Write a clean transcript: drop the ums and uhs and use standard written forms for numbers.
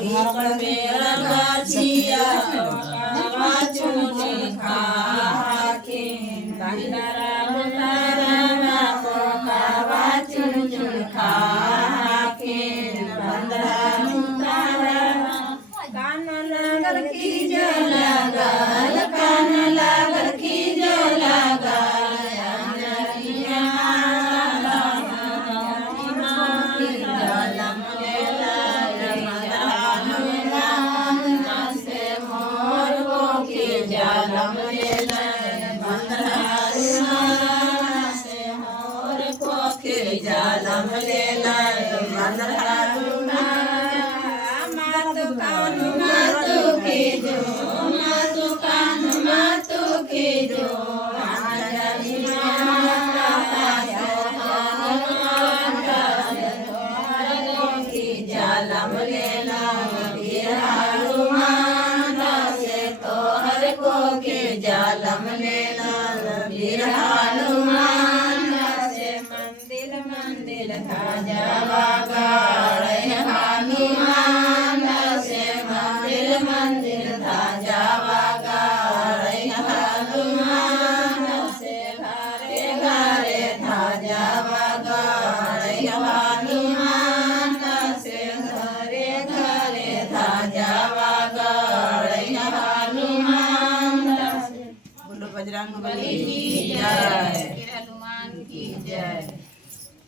घर मेरा गाछिया चुन खाके बंदरा बुतारा पोकावा चुन चुन खाके बंदरा बुतारा कान लागल की जो लागल कान लागल की जो लागल अंजलिया जालम लेला जालम लेला बंदरा मातु कान मातु के जो मातु कान मातु के जो जालम लेला जालम लेला वीर हनुमान से मंदिर मंदिर धाजा बगाड़ हनुमान से मंदिर मंदिर धाजा बगाड़ हनुमान से घरे घरे धाजा बगाड़ हनुमान से घरे घरे धाजा बगाड़ हनुमान बजरंग बली की जय, हनुमान की जय।